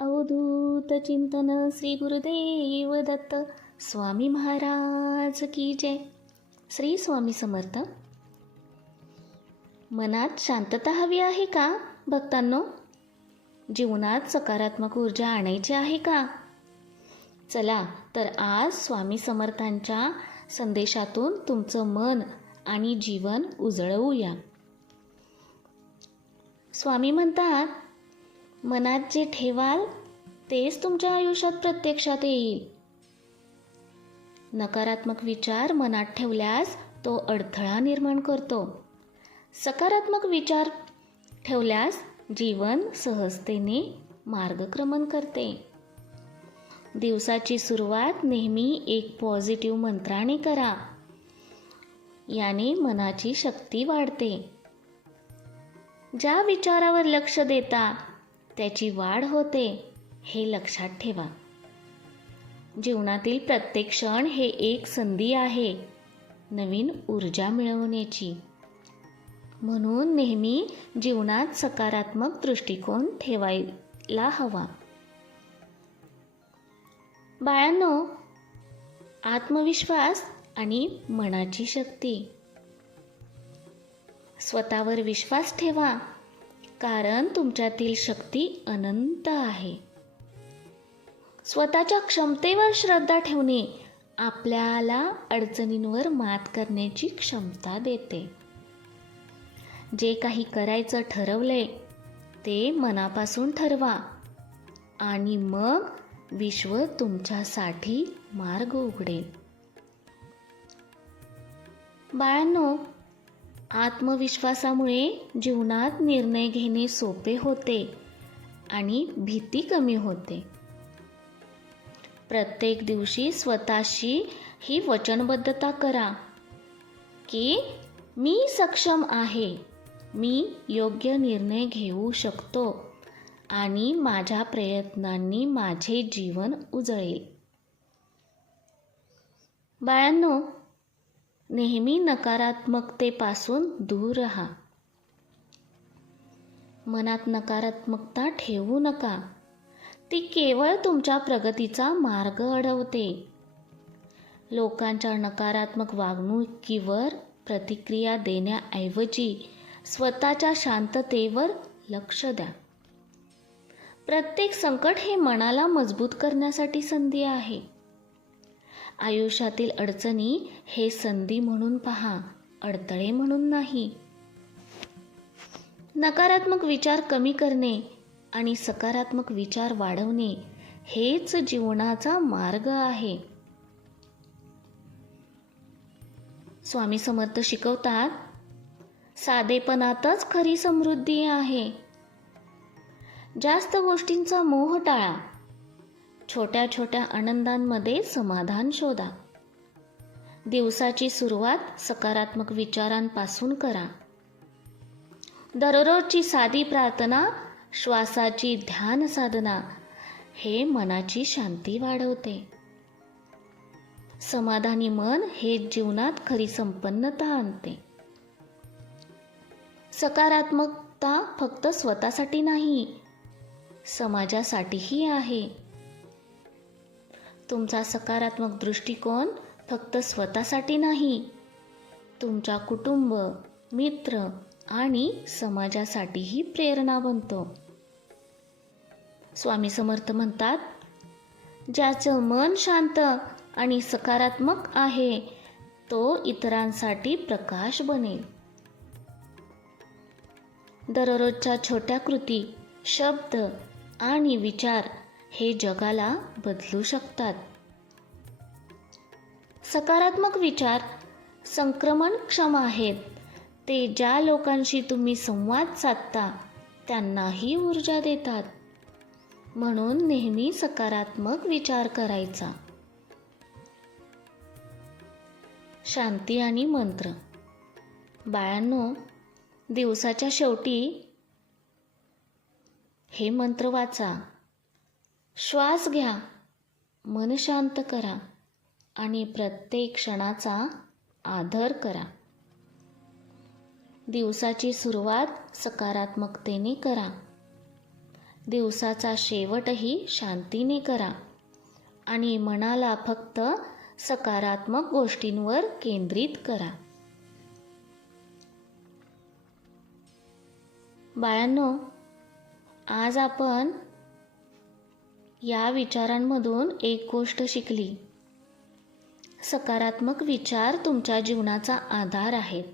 अवधूत चिंतन श्री गुरुदेव दत्त स्वामी महाराज की जय. श्री स्वामी समर्थ. मनात शांतता हवी आहे का भक्तांनो? जीवनात सकारात्मक ऊर्जा आणायची आहे का? चला तर आज स्वामी समर्थांच्या संदेशातून तुमचं मन आणि जीवन उजळवूया. स्वामी म्हणतात, मनात जे ठेवाल तेच तुमच्या आयुष्यात प्रत्यक्षात येईल. नकारात्मक विचार मनात ठेवल्यास तो अडथळा निर्माण करतो. सकारात्मक विचार ठेवल्यास जीवन सहजतेने मार्गक्रमण करते. दिवसाची सुरुवात नेहमी एक पॉझिटिव्ह मंत्राने करा. याने मनाची शक्ती वाढते. ज्या विचारावर लक्ष देता त्याची वाढ होते, हे लक्षात ठेवा. जीवनातील प्रत्येक क्षण हे एक संधी आहे नवीन ऊर्जा मिळवण्याची. म्हणून नेहमी जीवनात सकारात्मक दृष्टिकोन ठेवायला हवा. बाळांनो, आत्मविश्वास आणि मनाची शक्ती. स्वतःवर विश्वास ठेवा, कारण तुमच्यातील शक्ती अनंत आहे. स्वतःच्या क्षमतेवर श्रद्धा ठेवणे आपल्याला अडचणींवर मात करण्याची क्षमता देते. जे काही करायचं ठरवलंय ते मनापासून ठरवा आणि मग विश्व तुमच्यासाठी मार्ग उघडेल. बाळांनो, आत्मविश्वासामुळे जीवनात निर्णय घेणे सोपे होते आणि भीती कमी होते. प्रत्येक दिवशी स्वतःशी ही वचनबद्धता करा की मी सक्षम आहे, मी योग्य निर्णय घेऊ शकतो आणि माझ्या प्रयत्नांनी माझे जीवन उजळेल. बाळांनो, नेहमी नकारात्मकतेपासून दूर राहा. मनात नकारात्मकता ठेवू नका. ती केवळ तुमच्या प्रगतीचा मार्ग अडवते. लोकांच्या नकारात्मक वागणुकीवर प्रतिक्रिया देण्याऐवजी स्वतःच्या शांततेवर लक्ष द्या. प्रत्येक संकट हे मनाला मजबूत करण्यासाठी संधी आहे. आयुष्यातील अडचणी हे संधी म्हणून पहा, अडथळे म्हणून नाही. नकारात्मक विचार कमी करणे आणि सकारात्मक विचार वाढवणे हेच जीवनाचा मार्ग आहे. स्वामी समर्थ शिकवतात, साधेपणातच खरी समृद्धी आहे. जास्त गोष्टींचा मोह टाळा. छोट्या छोट्या आनंदांमध्ये समाधान शोधा. दिवसाची सुरुवात सकारात्मक विचारांपासून करा. दररोजची साधी प्रार्थना, श्वासाची ध्यान साधना हे मनाची शांती वाढवते. समाधानी मन हे जीवनात खरी संपन्नता आणते. सकारात्मकता फक्त स्वतःसाठी नाही, समाजासाठीही आहे. तुमचा सकारात्मक दृष्टिकोन फक्त स्वतःसाठी नाही, तुमच्या कुटुंब, मित्र आणि समाजासाठीही प्रेरणा बनतो. स्वामी समर्थ म्हणतात, ज्याचं मन शांत आणि सकारात्मक आहे तो इतरांसाठी प्रकाश बनेल. दररोजच्या छोट्या कृती, शब्द आणि विचार हे जगाला बदलू शकतात. सकारात्मक विचार संक्रमणक्षम आहेत. ते ज्या लोकांशी तुम्ही संवाद साधता त्यांनाही ऊर्जा देतात. म्हणून नेहमी सकारात्मक विचार करायचा. शांती आणि मंत्र. बाळांनो, दिवसाच्या शेवटी हे मंत्र वाचा. श्वास घ्या, मन शांत करा आणि प्रत्येक क्षणाचा आदर करा. दिवसाची सुरुवात सकारात्मकतेने करा. दिवसाचा शेवटही शांतीने करा आणि मनाला फक्त सकारात्मक गोष्टींवर केंद्रित करा. बाळांनो, आज आपण या विचारांमधून एक गोष्ट शिकली. सकारात्मक विचार तुमच्या जीवनाचा आधार आहेत.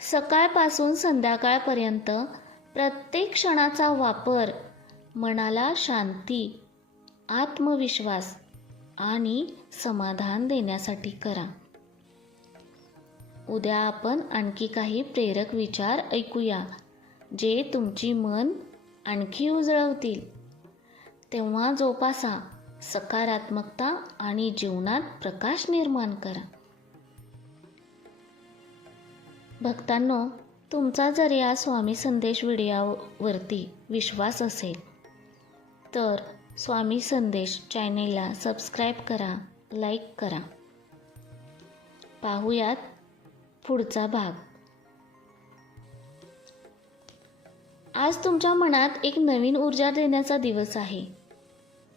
सकाळपासून संध्याकाळपर्यंत प्रत्येक क्षणाचा वापर मनाला शांती, आत्मविश्वास आणि समाधान देण्यासाठी करा. उद्या आपण आणखी काही प्रेरक विचार ऐकूया, जे तुमची मन आणखी उजळवतील. तेव्हा जोपासा सकारात्मकता आणि जीवनात प्रकाश निर्माण करा. भक्तांनो, तुमचा जर या स्वामी संदेश व्हिडिओवरती विश्वास असेल तर स्वामी संदेश चॅनेलला सबस्क्राईब करा, लाईक करा. पाहूयात पुढचा भाग. आज तुमच्या मनात एक नवीन ऊर्जा देण्याचा दिवस आहे.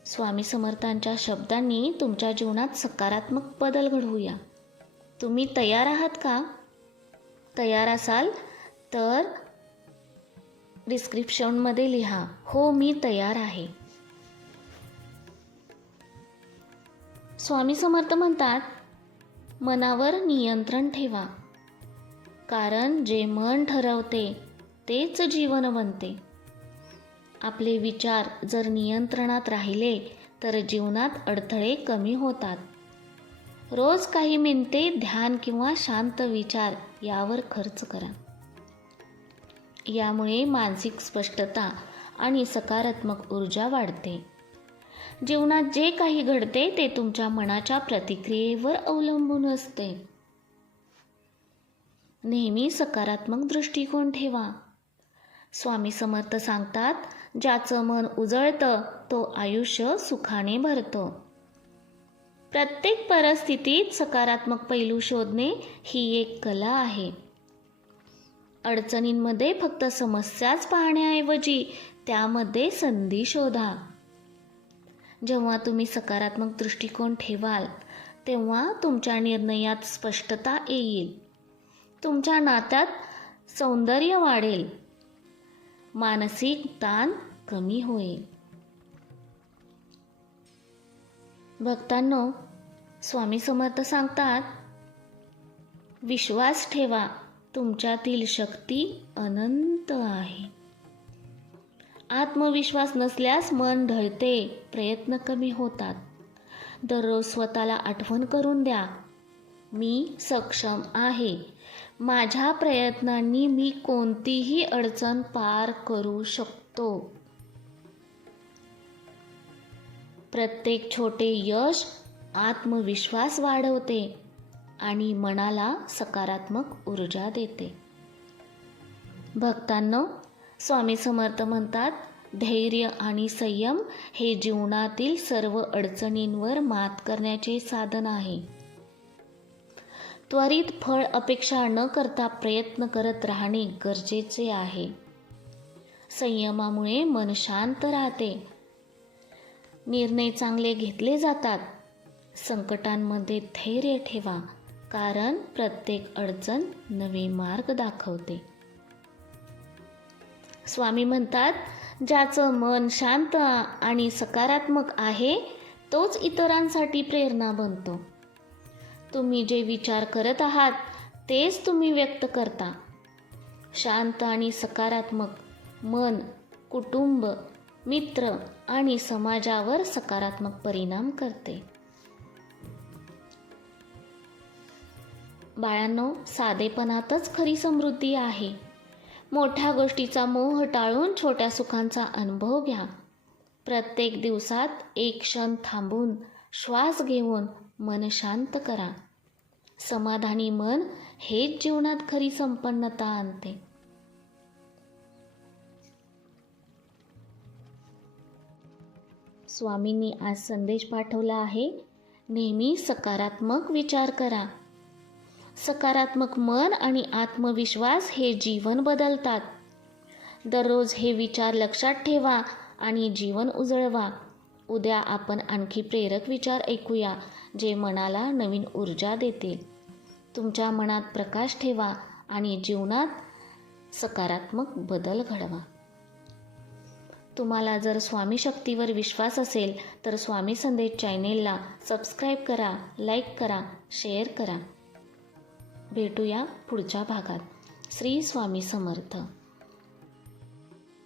स्वामी समर्थांच्या शब्दांनी तुमच्या जीवनात सकारात्मक बदल घडवूया. तुम्ही तयार आहात का? तयार असाल तर डिस्क्रिप्शनमध्ये लिहा, हो मी तयार आहे. स्वामी समर्थ म्हणतात, मनावर नियंत्रण ठेवा, कारण जे मन ठरवते तेच जीवन बनते. आपले विचार जर नियंत्रणात राहिले तर जीवनात अडथळे कमी होतात. रोज काही मिनिटे ध्यान किंवा शांत विचार यावर खर्च करा. यामुळे मानसिक स्पष्टता आणि सकारात्मक ऊर्जा वाढते. जीवनात जे काही घडते ते तुमच्या मनाच्या प्रतिक्रियेवर अवलंबून असते. नेहमी सकारात्मक दृष्टिकोन ठेवा. स्वामी समर्थ सांगतात, ज्याचं मन उजळतं तो आयुष्य सुखाने भरतो. प्रत्येक परिस्थितीत सकारात्मक पैलू शोधणे ही एक कला आहे. अडचणींमध्ये फक्त समस्याच पाहण्याऐवजी त्यामध्ये संधी शोधा. जेव्हा तुम्ही सकारात्मक दृष्टिकोन ठेवाल तेव्हा तुमच्या निर्णयात स्पष्टता येईल. तुमच्या नात्यात सौंदर्य वाढेल. मानसिक ताण कमी होईल. भक्तांनो, स्वामी समर्थ सांगतात, विश्वास ठेवा, तुमच्यातील शक्ती अनंत आहे. आत्मविश्वास नसल्यास मन ढळते, प्रयत्न कमी होतात. दररोज स्वतःला आठवण करून द्या, मी सक्षम आहे. माझ्या प्रयत्नांनी मी कोणतीही अडचण पार करू शकतो. प्रत्येक छोटे यश आत्मविश्वास वाढवते आणि मनाला सकारात्मक ऊर्जा देते. भक्तांनो, स्वामी समर्थ म्हणतात, धैर्य आणि संयम हे जीवनातील सर्व अडचणींवर मात करण्याचे साधन आहे. त्वरित फळ अपेक्षा न करता प्रयत्न करत राहणे गरजेचे आहे. संयमामुळे मन शांत राहते. निर्णय चांगले घेतले जातात. संकटांमध्ये धैर्य ठेवा, कारण प्रत्येक अडचण नवे मार्ग दाखवते. स्वामी म्हणतात, ज्याचं मन शांत आणि सकारात्मक आहे तोच इतरांसाठी प्रेरणा बनतो. तुम्ही जे विचार करत आहात तेच तुम्ही व्यक्त करता. शांत आणि सकारात्मक मन कुटुंब, मित्र आणि समाजावर सकारात्मक परिणाम करते. बाळांनो, साधेपणातच खरी समृद्धी आहे. मोठ्या गोष्टीचा मोह टाळून छोट्या सुखांचा अनुभव घ्या. प्रत्येक दिवसात एक क्षण थांबून श्वास घेऊन मन शांत करा. समाधानी मन हेच जीवनात खरी संपन्नता आणते. स्वामींनी आज संदेश पाठवला आहे, नेहमी सकारात्मक विचार करा. सकारात्मक मन आणि आत्मविश्वास हे जीवन बदलतात. दररोज हे विचार लक्षात ठेवा आणि जीवन उजळवा. उद्या आपण आणखी प्रेरक विचार ऐकूया जे मनाला नवीन ऊर्जा देतील. तुमच्या मनात प्रकाश ठेवा आणि जीवनात सकारात्मक बदल घडवा. तुम्हाला जर स्वामी शक्तीवर विश्वास असेल तर स्वामी संदेश चॅनेलला सबस्क्राईब करा, लाईक करा, शेअर करा. भेटूया पुढच्या भागात. श्री स्वामी समर्थ.